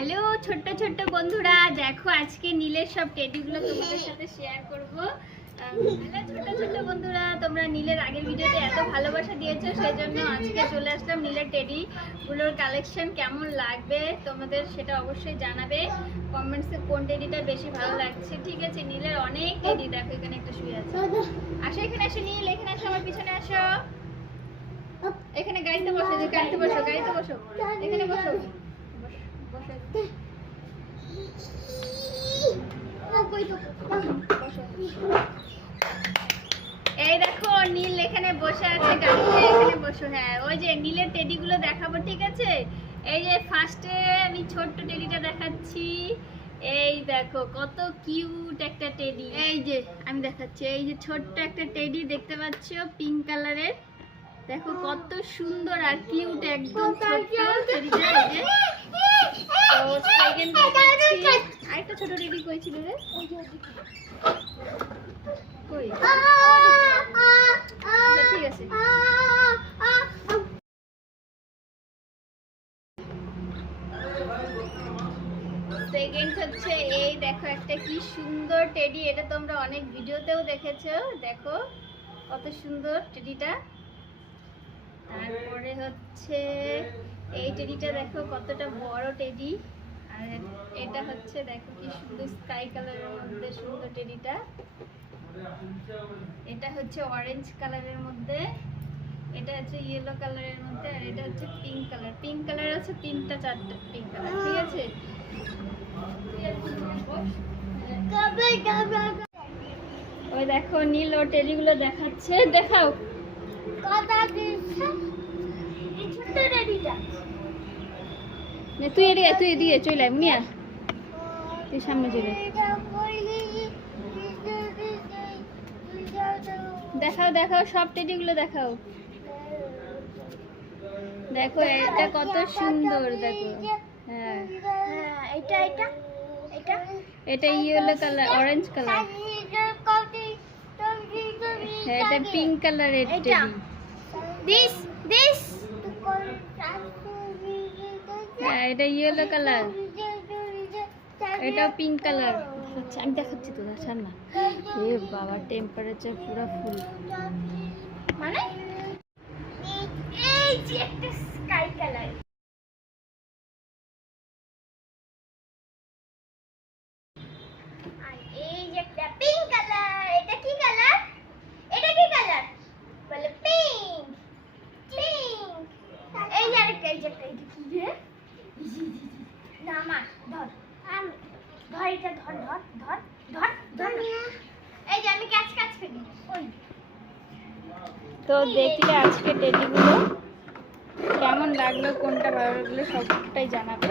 Hello ছোট্ট ছোট্ট বন্ধুরা, দেখো আজকে নীলের সব টেডিগুলো তোমাদের সাথে শেয়ার করব। হ্যালো ছোট্ট ছোট্ট বন্ধুরা, তোমরা নীলের আগের ভিডিওতে এত ভালোবাসা দিয়েছো, সেজন্য আজকে চলে আসলাম নীলের টেডিগুলোর কালেকশন। কেমন লাগবে তোমাদের সেটা অবশ্যই জানাবে কমেন্টসে, কোন টেডিটা বেশি ভালো লাগছে। ঠিক আছে, নীলের অনেক টেডি, দেখো এখানে একটা শুয়ে আছে। আসো এখানে, আসো নীল, এখানে আসো, আমার পিছনে আসো। এখানে গাড়িতে বসো, গাড়িতে বসো, গাড়িতে বসো, এখানে বসো। এই দেখো নীল এখানে বসে আছে গাড়িতে, এখানে বসো। হ্যাঁ, ওই যে নীলের টেডি গুলো দেখাবো, ঠিক আছে? এই যে ফার্স্টে আমি ছোট্ট টেডিটা দেখাচ্ছি। এই দেখো কত কিউট একটা টেডি। এই যে আমি দেখাচ্ছি, এই যে ছোট্ট একটা টেডি দেখতে পাচ্ছ, পিঙ্ক কালারের। দেখো কত সুন্দর আর কিউট একদম ছোট্ট টেডিটা। এই যে আরেকটা ছোট টেডি কই ছিল রে? কই? ঠিক আছে। সেকেন্ড হচ্ছে এই দেখো একটা কি সুন্দর টেডি, এটা তোমরা অনেক ভিডিওতেও দেখেছো। দেখো কত সুন্দর টেডিটা। তারপরে হচ্ছে এই টেডিটা, দেখো কতটা বড় টেডি। আর এটা হচ্ছে দেখো কি সুন্দর স্কাই কালারের মধ্যে সুন্দর টেডিটা। এটা হচ্ছে অরেঞ্জ কালারের মধ্যে, এটা হচ্ছে ইয়েলো কালারের মধ্যে, আর এটা হচ্ছে পিঙ্ক কালার। পিঙ্ক কালার আছে তিনটা চারটা পিঙ্ক কালার, ঠিক আছে? ওই দেখো নীল ও টেডিগুলো দেখাচ্ছে, দেখাও। তুই এদিকে, তুই এদিকে চলে আয় মিয়া, তুই সামনে চলে। দেখাও দেখাও সব টেডিগুলো দেখাও। দেখো এটা কত সুন্দর, দেখো। হ্যাঁ, এটা এটা এটা এটা ইয়েলো কালার, অরেঞ্জ কালার। হ্যাঁ, এটা পিঙ্ক কালারের টেডি। দিস দিস হ্যাঁ, এটা ইয়েলো কালার, এটা পিঙ্ক কালার। আচ্ছা আমি দেখাচ্ছি তো, ছাড় না। এ বাবা, টেম্পারেচার পুরো ফুল। মানে এই যে একটা স্কাই কালার, আর এই যে একটা পিঙ্ক কালার। এটা কি কালার? এটা কি কালার? বলে পিঙ্ক পিঙ্ক। এই যে আরেকটা, এই যে একটা, এটা কি রে? না মা ধর, আমি ধর, এটা ধর ধর ধর ধর ধর। এই যে আমি ক্যাচ ক্যাচ ফেলি। ওই তো দেখলে আজকে টেডিগুলো কেমন লাগলো, কোনটা ভালো লাগলো সবটাই জানাবে।